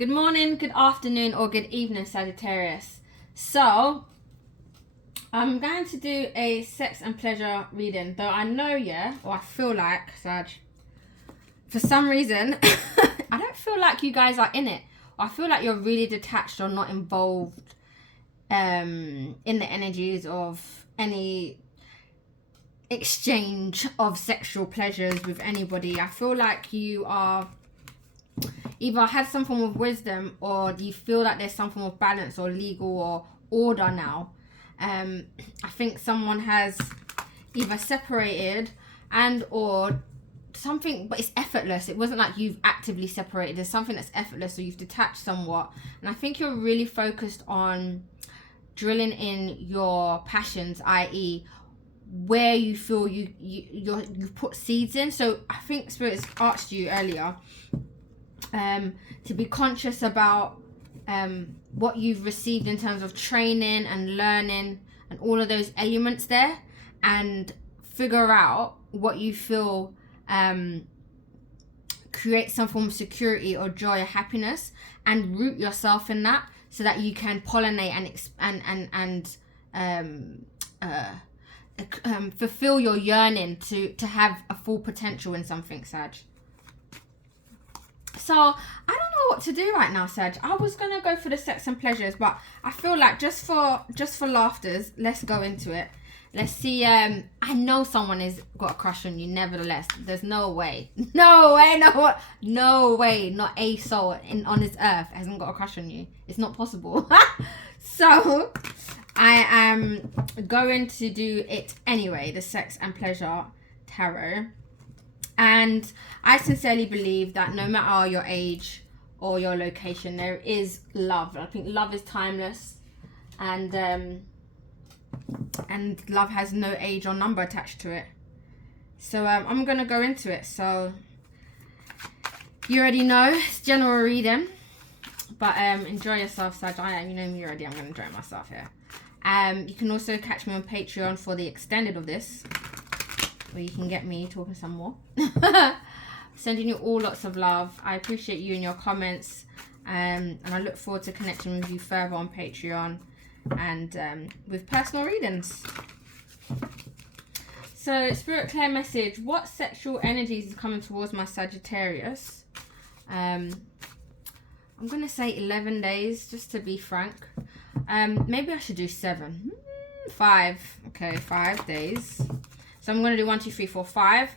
Good morning, good afternoon, or good evening, Sagittarius. So, I'm going to do a sex and pleasure reading. Though I know, or I feel like, Sag, for some reason, I don't feel like you guys are in it. Or I feel like you're really detached or not involved in the energies of any exchange of sexual pleasures with anybody. I feel like you are either had some form of wisdom, or you feel like there's some form of balance or legal or order now. I think someone has either separated and or something, but it's effortless. It wasn't like you've actively separated. There's something that's effortless, so you've detached somewhat. And I think you're really focused on drilling in your passions, i.e. where you feel you've put seeds in. So I think Spirit asked you earlier to be conscious about what you've received in terms of training and learning and all of those elements there, and figure out what you feel create some form of security or joy or happiness, and root yourself in that so that you can pollinate and fulfill your yearning to have a full potential in something, Sag. So I don't know what to do right now, Sag. I was gonna go for the sex and pleasures, but I feel like just for laughters, let's go into it. Let's see. I know someone has got a crush on you. Nevertheless, there's no way, not a soul on this earth hasn't got a crush on you. It's not possible. So I am going to do it anyway. The sex and pleasure tarot. And I sincerely believe that no matter your age or your location, there is love. I think love is timeless, and love has no age or number attached to it. So I'm gonna go into it. So you already know it's general reading, but enjoy yourself, Sag. You know me already. I'm gonna enjoy myself here. You can also catch me on Patreon for the extended of this, where you can get me talking some more. Sending you all lots of love. I appreciate you and your comments, and I look forward to connecting with you further on Patreon and with personal readings. So, Spirit, clear message. What sexual energies is coming towards my Sagittarius? I'm going to say 11 days, just to be frank. Maybe I should do 7. 5. Okay, 5 days. So I'm going to do 1, 2, 3, 4, 5.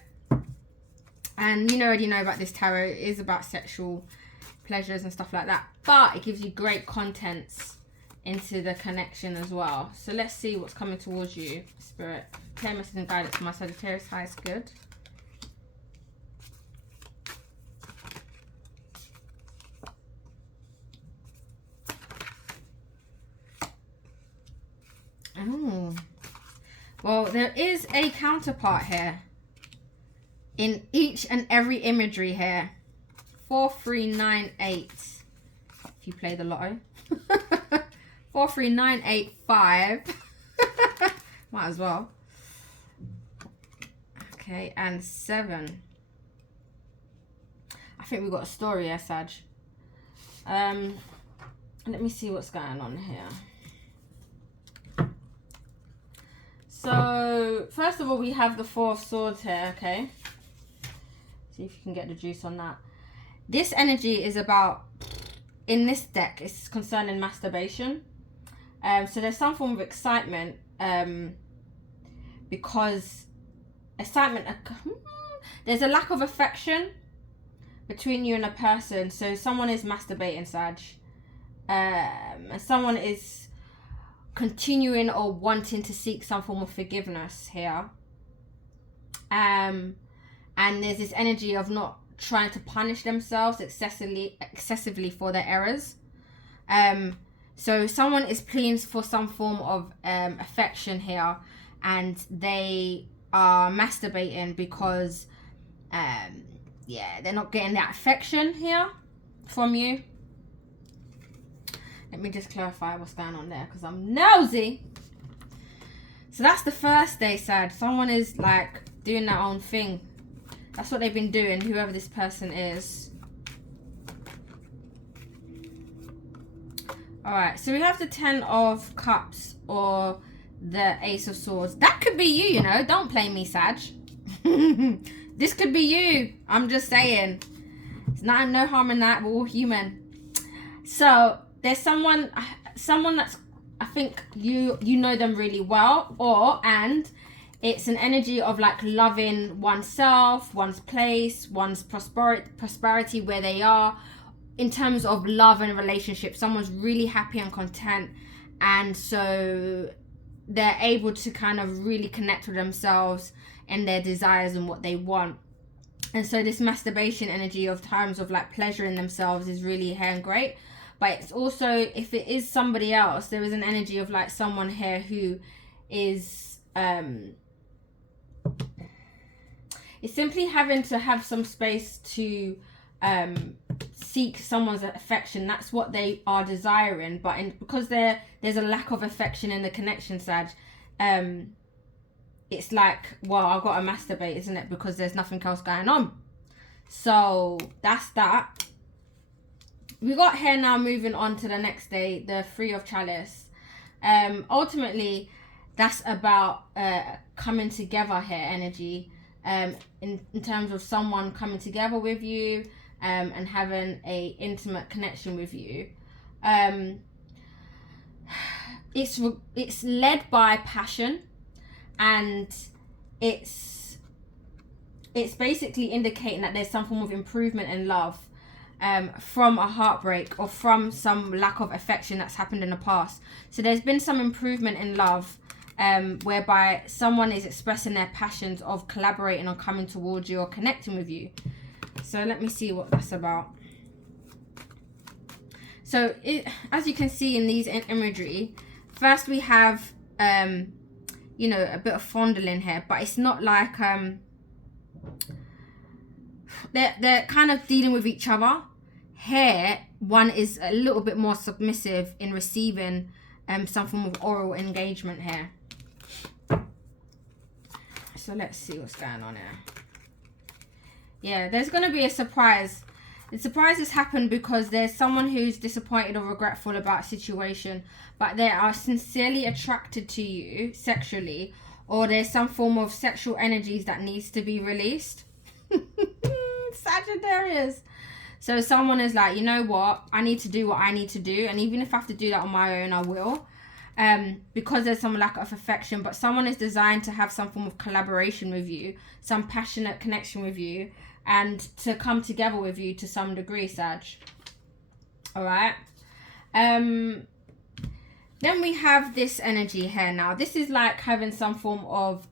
And you already know about this tarot. It is about sexual pleasures and stuff like that. But it gives you great contents into the connection as well. So let's see what's coming towards you, Spirit. Clear message and guidance for my Sagittarius. Highest good. Oh. Well, there is a counterpart here in each and every imagery here. 4398. If you play the lotto. 43985. Might as well. Okay, and 7. I think we've got a story here, Sag. Let me see what's going on here. So, first of all, we have the 4 of Swords here, okay? See if you can get the juice on that. This energy is about, in this deck, it's concerning masturbation. So there's some form of excitement, because there's a lack of affection between you and a person. So someone is masturbating, Sag. And someone is continuing or wanting to seek some form of forgiveness here. And there's this energy of not trying to punish themselves excessively for their errors. So someone is pleading for some form of affection here, and they are masturbating because they're not getting that affection here from you. Let me just clarify what's going on there, because I'm nosy. So that's the first day, Sad. Someone is like doing their own thing. That's what they've been doing, whoever this person is. All right, so we have the 10 of Cups or the Ace of Swords. That could be you, you know. Don't play me, Sag. This could be you. I'm just saying. It's not no harm in that. We're all human. So there's someone that's, I think you know them really well, and it's an energy of like loving oneself, one's place, one's prosperity where they are in terms of love and relationship. Someone's really happy and content, and so they're able to kind of really connect with themselves and their desires and what they want. And so this masturbation energy of times of like pleasuring themselves is really here and great. But it's also, if it is somebody else, there is an energy of like someone here who is it's simply having to have some space to seek someone's affection. That's what they are desiring, but because there's a lack of affection in the connection, Sag, it's like, well, I've got to masturbate, isn't it, because there's nothing else going on. So that's that. We got here now, moving on to the next day, the Three of Chalice. Ultimately that's about coming together here energy, in terms of someone coming together with you, and having a intimate connection with you. It's led by passion, and it's basically indicating that there's some form of improvement in love, from a heartbreak or from some lack of affection that's happened in the past. So there's been some improvement in love, whereby someone is expressing their passions of collaborating or coming towards you or connecting with you. So let me see what that's about. So as you can see in these imagery, first we have you know, a bit of fondling here, but it's not like they're kind of dealing with each other. Here one is a little bit more submissive in receiving some form of oral engagement here. So let's see what's going on here. Yeah, there's going to be a surprise. The surprises happen because there's someone who's disappointed or regretful about a situation, but they are sincerely attracted to you sexually, or there's some form of sexual energies that needs to be released. Sagittarius. So someone is like, you know what, I need to do what I need to do, and even if I have to do that on my own, I will. Because there's some lack of affection, but someone is designed to have some form of collaboration with you, some passionate connection with you, and to come together with you to some degree, Sag. All right. Then we have this energy here now. This is like having some form of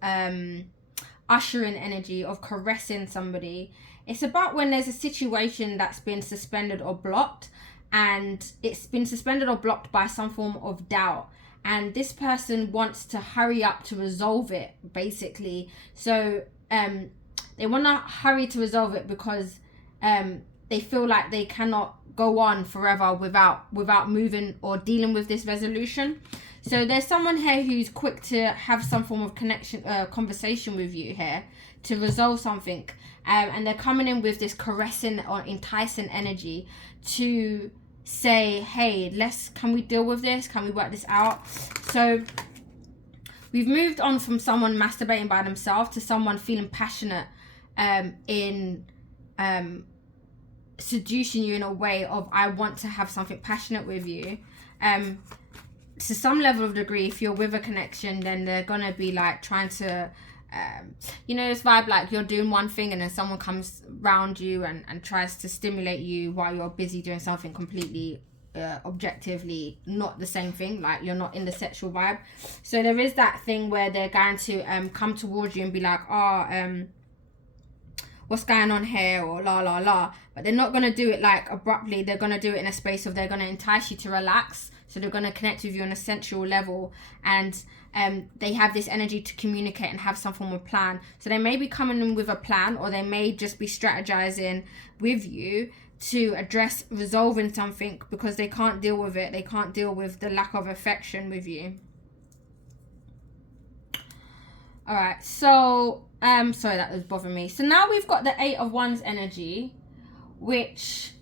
ushering energy, of caressing somebody. It's about when there's a situation that's been suspended or blocked, and it's been suspended or blocked by some form of doubt, and this person wants to hurry up to resolve it, basically. So they want to hurry to resolve it because they feel like they cannot go on forever without moving or dealing with this resolution. So there's someone here who's quick to have some form of connection, conversation with you here to resolve something, and they're coming in with this caressing or enticing energy to say, hey, can we deal with this? Can we work this out? So we've moved on from someone masturbating by themselves to someone feeling passionate in seducing you in a way of, I want to have something passionate with you. To some level of degree, if you're with a connection, then they're gonna be like trying to you know, this vibe like you're doing one thing and then someone comes round you and tries to stimulate you while you're busy doing something completely objectively not the same thing, like you're not in the sexual vibe. So there is that thing where they're going to come towards you and be like, what's going on here, or la la la, but they're not going to do it like abruptly. They're going to do it in a space of, they're going to entice you to relax. So they're going to connect with you on a sensual level, and they have this energy to communicate and have some form of plan. So they may be coming in with a plan, or they may just be strategizing with you to address resolving something because they can't deal with it. They can't deal with the lack of affection with you. All right, so sorry, that was bothering me. So now we've got the Eight of Wands energy, which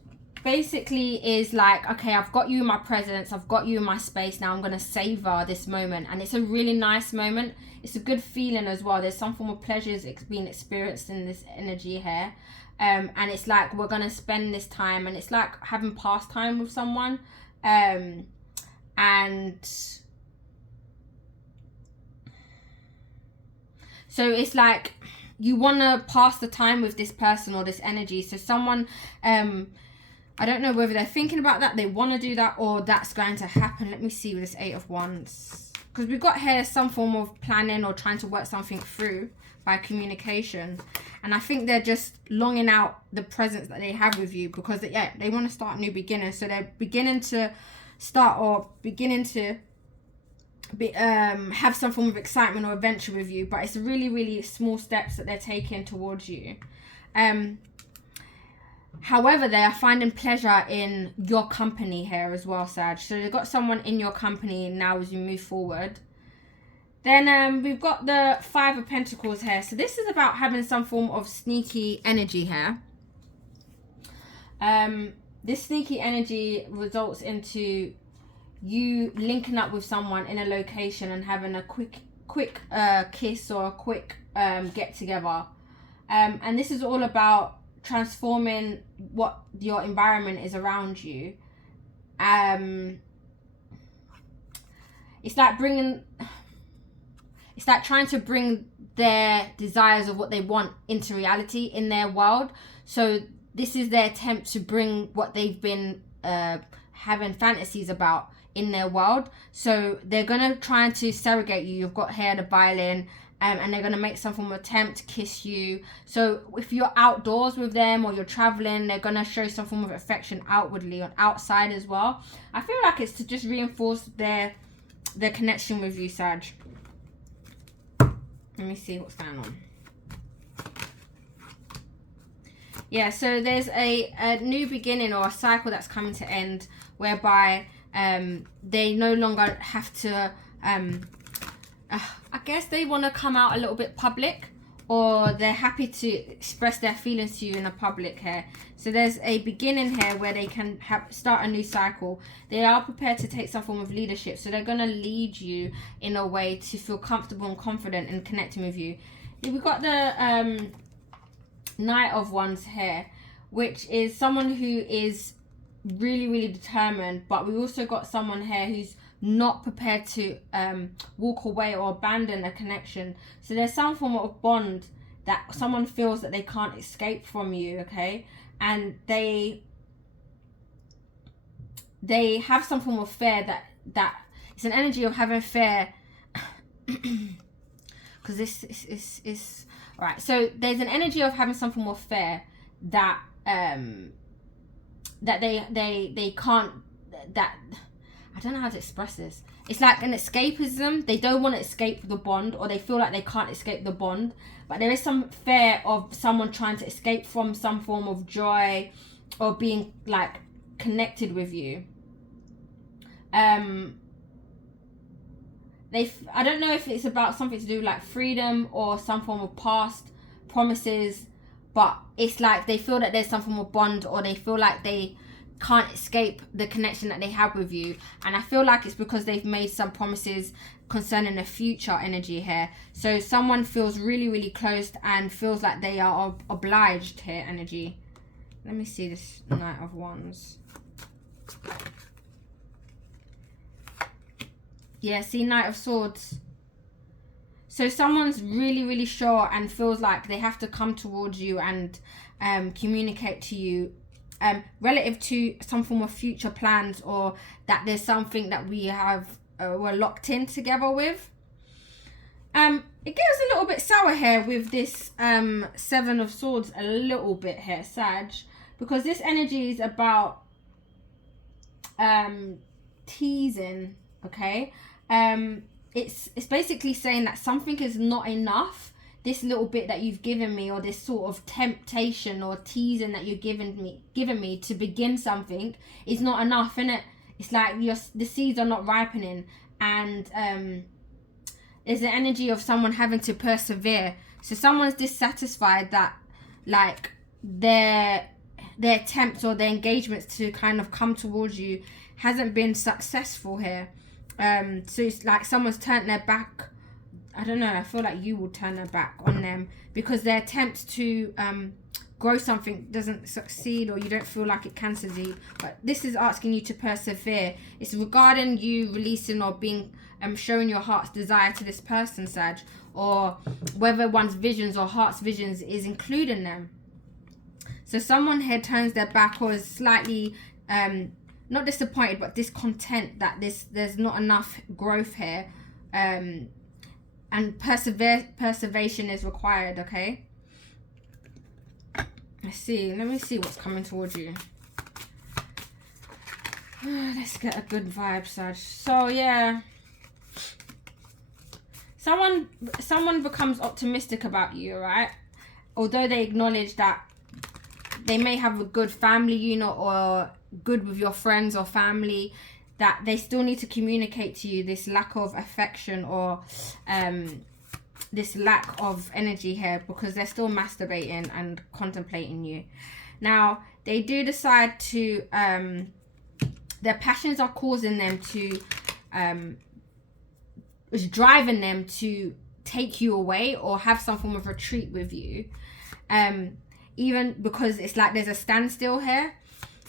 basically is like, okay, I've got you in my presence, I've got you in my space, now I'm going to savor this moment. And it's a really nice moment. It's a good feeling as well. There's some form of pleasures being experienced in this energy here. And it's like we're going to spend this time, and it's like having pastime with someone. And so it's like you want to pass the time with this person or this energy. So someone, I don't know whether they're thinking about that, they want to do that, or that's going to happen. Let me see with this 8 of Wands. Because we've got here some form of planning or trying to work something through by communication. And I think they're just longing out the presence that they have with you, because they want to start new beginnings. So they're beginning to start, or beginning to have some form of excitement or adventure with you. But it's really, really small steps that they're taking towards you. However, they are finding pleasure in your company here as well, Sag. So they've got someone in your company now as you move forward. Then we've got the 5 of Pentacles here. So this is about having some form of sneaky energy here. This sneaky energy results into you linking up with someone in a location and having a quick kiss or a quick get together. And this is all about transforming what your environment is around you. It's like trying to bring their desires of what they want into reality in their world. So this is their attempt to bring what they've been having fantasies about in their world. So they're gonna try to surrogate you. You've got here the violin. And they're going to make some form of attempt to kiss you. So if you're outdoors with them or you're traveling, they're going to show some form of affection outwardly on outside as well. I feel like it's to just reinforce their connection with you, Sag. Let me see what's going on. Yeah, so there's a new beginning or a cycle that's coming to end, whereby they no longer have to... I guess they want to come out a little bit public, or they're happy to express their feelings to you in a public here. So there's a beginning here where they can start a new cycle. They are prepared to take some form of leadership. So they're going to lead you in a way to feel comfortable and confident in connecting with you. We've got the Knight of Wands here, which is someone who is really, really determined. But we also got someone here who's not prepared to walk away or abandon a connection. So there's some form of bond that someone feels that they can't escape from you, okay? And they have some form of fear that it's an energy of having fear. Because this is all right. So there's an energy of having some form of fear that that they can't, that I don't know how to express this. It's like an escapism. They don't want to escape the bond, or they feel like they can't escape the bond. But there is some fear of someone trying to escape from some form of joy or being like connected with you. I don't know if it's about something to do like freedom or some form of past promises, but it's like they feel that there's some form of bond, or they feel like they can't escape the connection that they have with you. And I feel like it's because they've made some promises concerning the future energy here. So someone feels really, really close and feels like they are obliged here energy. Let me see this Knight of Wands. Yeah, see, Knight of Swords. So someone's really, really sure and feels like they have to come towards you and communicate to you relative to some form of future plans, or that there's something that we have we're locked in together with. It gets a little bit sour here with this 7 of Swords, a little bit here, Sag, because this energy is about teasing, okay? It's basically saying that something is not enough. This little bit that you've given me, or this sort of temptation or teasing that you've given me to begin something, is not enough, innit? It's like the seeds are not ripening, and there's the energy of someone having to persevere. So someone's dissatisfied that like they're their attempts or their engagements to kind of come towards you hasn't been successful here. So it's like someone's turned their back. I don't know, I feel like you will turn their back on them because their attempts to grow something doesn't succeed, or you don't feel like it can succeed. But this is asking you to persevere. It's regarding you releasing or being showing your heart's desire to this person, Sag, or whether one's visions or heart's visions is including them. So someone here turns their back or is slightly not disappointed but discontent that there's not enough growth here, and perseveration is required. Okay, let me see what's coming towards you. Let's get a good vibe, Sag. So yeah, someone becomes optimistic about you, right? Although they acknowledge that they may have a good family unit or good with your friends or family, that they still need to communicate to you this lack of affection or this lack of energy here, because they're still masturbating and contemplating you. Now, they do decide to, their passions are causing them to, is driving them to take you away or have some form of retreat with you. Even because it's like there's a standstill here.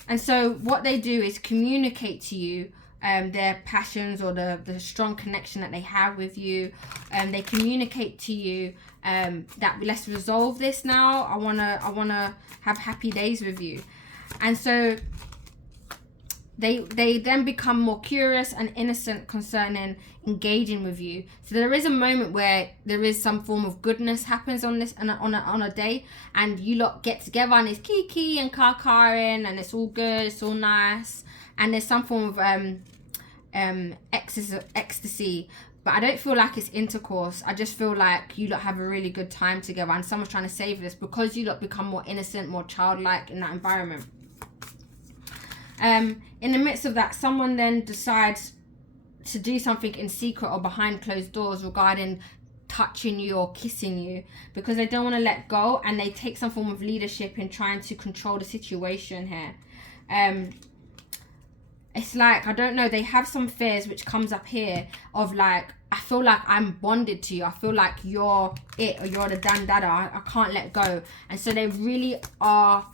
And so what they do is communicate to you their passions or the strong connection that they have with you. They communicate to you that let's resolve this now. I wanna have happy days with you. And so they then become more curious and innocent concerning engaging with you. So there is a moment where there is some form of goodness happens on this on a day, and you lot get together and it's kiki and kakarin and it's all good, it's all nice, and there's some form of ecstasy. But I don't feel like it's intercourse. I just feel like you lot have a really good time together, and someone's trying to save this because you lot become more innocent, more childlike in that environment. In the midst of that, someone then decides to do something in secret or behind closed doors regarding touching you or kissing you, because they don't want to let go, and they take some form of leadership in trying to control the situation here. It's like, I don't know, they have some fears which comes up here of like, I feel like I'm bonded to you. I feel like you're it, or you're the dandada. I can't let go. And so they really are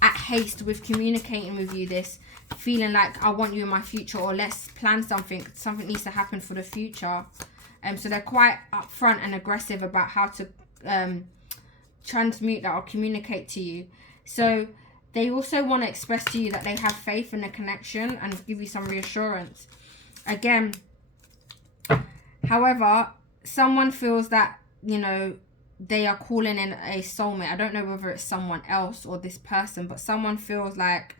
at haste with communicating with you this, feeling like I want you in my future, or let's plan something needs to happen for the future. So they're quite upfront and aggressive about how to transmute that or communicate to you. So they also want to express to you that they have faith in the connection and give you some reassurance. Again, however, someone feels that, you know, they are calling in a soulmate. I don't know whether it's someone else or this person, but someone feels like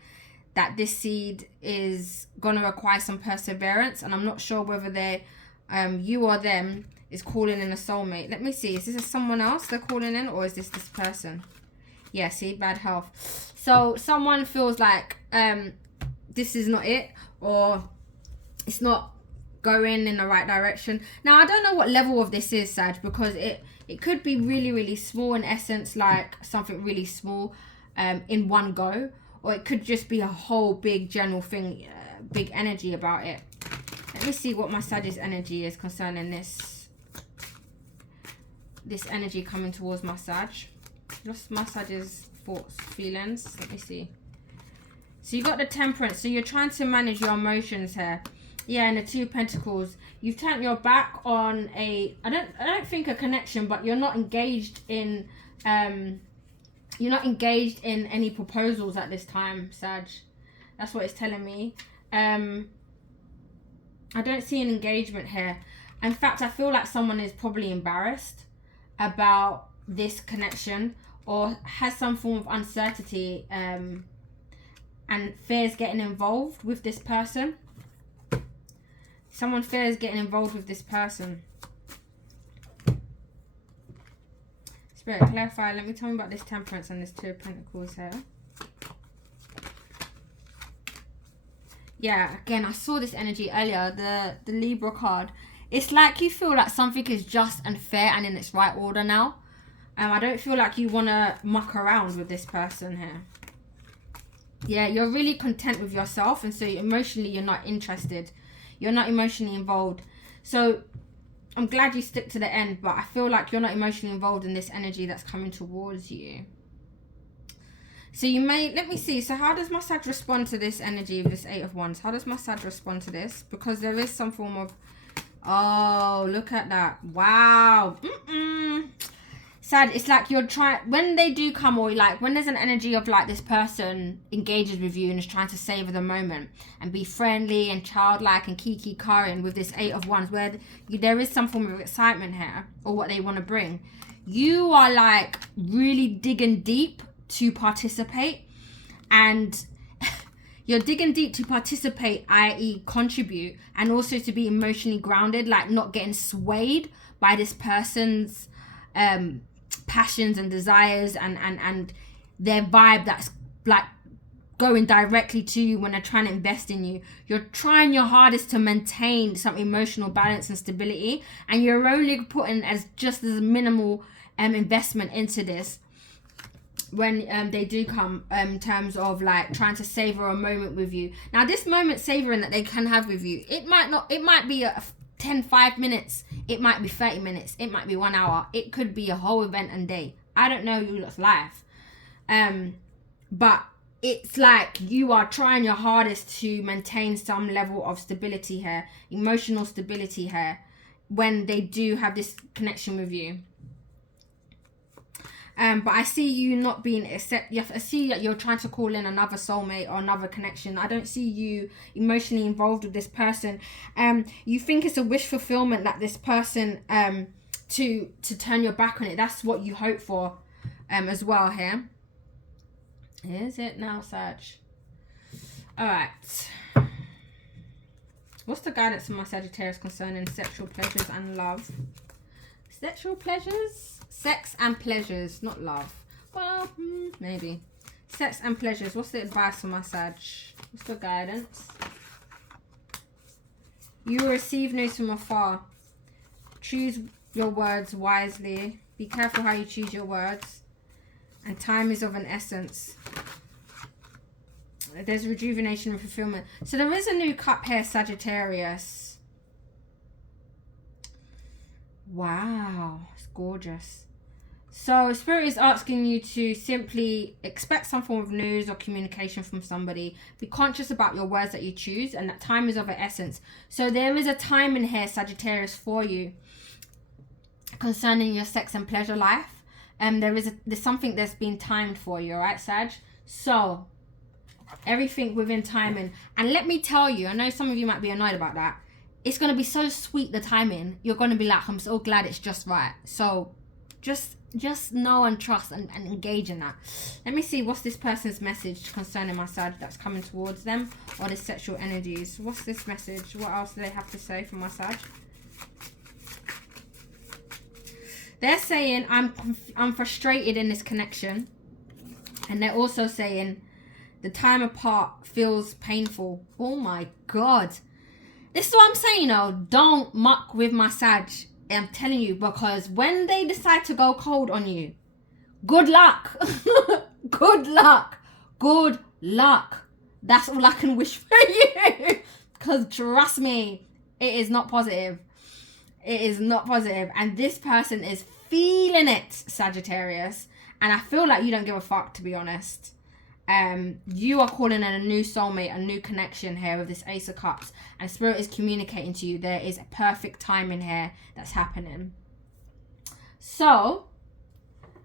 that this seed is going to require some perseverance, and I'm not sure whether they you or them is calling in a soulmate. Let me see, is this someone else they're calling in, or is this person? Yeah, see, bad health. So someone feels like this is not it, or it's not going in the right direction. Now, I don't know what level of this is, Sag, because it could be really, really small in essence, like something really small in one go, or it could just be a whole big general thing, big energy about it. Let me see what my Sagittarius energy is concerning this energy coming towards my Sag. What's my Sagittarius thoughts, feelings? Let me see. So you got the Temperance, so you're trying to manage your emotions here. Yeah, and the Two of Pentacles. You've turned your back on I don't think a connection, but you're not engaged in any proposals at this time, Sag. That's what it's telling me. I don't see an engagement here. In fact, I feel like someone is probably embarrassed about this connection, or has some form of uncertainty and fears getting involved with this person. Someone fears getting involved with this person. Spirit, clarify. Let me tell me about this Temperance and this Two of Pentacles here. Yeah, again, I saw this energy earlier, the Libra card. It's like you feel like something is just and fair and in its right order now. I don't feel like you want to muck around with this person here. Yeah, you're really content with yourself, and so emotionally you're not interested. You're not emotionally involved. So I'm glad you stick to the end, but I feel like you're not emotionally involved in this energy that's coming towards you. So you may, let me see. So how does my Sag respond to this energy of this Eight of Wands? How does my Sag respond to this? Because there is some form of, oh, look at that. Wow. Sad, it's like you're trying, when they do come, or like when there's an energy of like this person engages with you and is trying to savor the moment and be friendly and childlike and kiki karin with this Eight of Wands, where there is some form of excitement here, or what they want to bring, you are like really digging deep to participate, and you're digging deep to participate, i.e. contribute, and also to be emotionally grounded, like not getting swayed by this person's passions and desires and their vibe that's like going directly to you when they're trying to invest in you. You're trying your hardest to maintain some emotional balance and stability, and you're only putting as minimal investment into this when they do come, in terms of like trying to savor a moment with you. Now this moment savoring that they can have with you, it might be a 5 minutes, it might be 30 minutes, it might be 1 hour, it could be a whole event and day. I don't know you lot's life, but it's like you are trying your hardest to maintain some level of stability here, emotional stability here, when they do have this connection with you. But I see you not being I see that you're trying to call in another soulmate or another connection. I don't see you emotionally involved with this person. You think it's a wish fulfillment that this person to turn your back on it. That's what you hope for as well here. Is it now, Sag? Alright. What's the guidance of my Sagittarius concerning sexual pleasures and love? Sexual pleasures? Sex and pleasures, not love. Well, maybe. Sex and pleasures. What's the advice for my Sag? What's the guidance? You will receive news from afar. Choose your words wisely. Be careful how you choose your words. And time is of an essence. There's rejuvenation and fulfillment. So there is a new cup here, Sagittarius. Wow, it's gorgeous. So Spirit is asking you to simply expect some form of news or communication from somebody. Be conscious about your words that you choose, and that time is of an essence. So there is a time in here, Sagittarius, for you concerning your sex and pleasure life. There's something that's been timed for you, all right, Sag? So everything within timing. And let me tell you, I know some of you might be annoyed about that. It's going to be so sweet, the timing. You're going to be like, I'm so glad it's just right. So just know and trust and engage in that. Let me see, what's this person's message concerning my Sag that's coming towards them, or the sexual energies? What's this message? What else do they have to say for my Sag? They're saying, I'm frustrated in this connection. And they're also saying, the time apart feels painful. Oh my God. This is what I'm saying, though. Don't muck with my Sag. I'm telling you, because when they decide to go cold on you, good luck. Good luck. Good luck. That's all I can wish for you. Because trust me, it is not positive. It is not positive. And this person is feeling it, Sagittarius. And I feel like you don't give a fuck, to be honest. You are calling in a new soulmate, a new connection here with this Ace of Cups, and Spirit is communicating to you there is a perfect timing here that's happening. So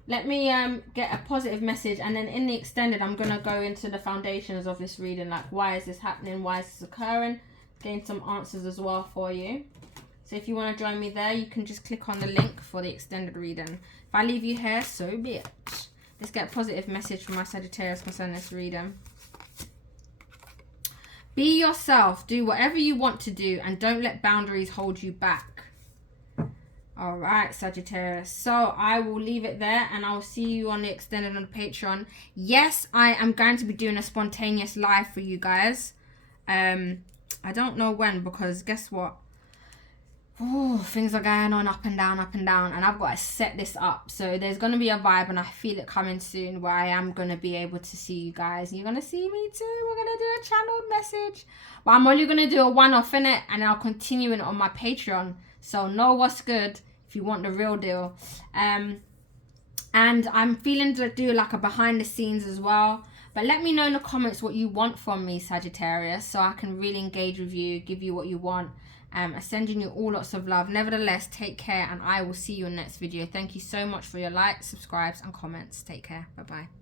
let me get a positive message, and then in the extended I'm going to go into the foundations of this reading, like why is this happening, why is this occurring, gain some answers as well for you. So if you want to join me there, you can just click on the link for the extended reading. If I leave you here, so be it. Let's get a positive message from my Sagittarius concerning this reading. Be yourself. Do whatever you want to do, and don't let boundaries hold you back. All right, Sagittarius. So I will leave it there, and I will see you on the extended on the Patreon. Yes, I am going to be doing a spontaneous live for you guys. I don't know when, because guess what? oh, things are going on up and down, and I've got to set this up. So there's going to be a vibe, and I feel it coming soon, where I am going to be able to see you guys. You're going to see me too. We're going to do a channeled message. But I'm only going to do a one-off in it, and I'll continue it on my Patreon. So know what's good if you want the real deal. And I'm feeling to do like a behind the scenes as well. But let me know in the comments what you want from me, Sagittarius, so I can really engage with you, give you what you want. I'm sending you all lots of love. Nevertheless, take care, and I will see you in the next video. Thank you so much for your likes, subscribes, and comments. Take care. Bye-bye.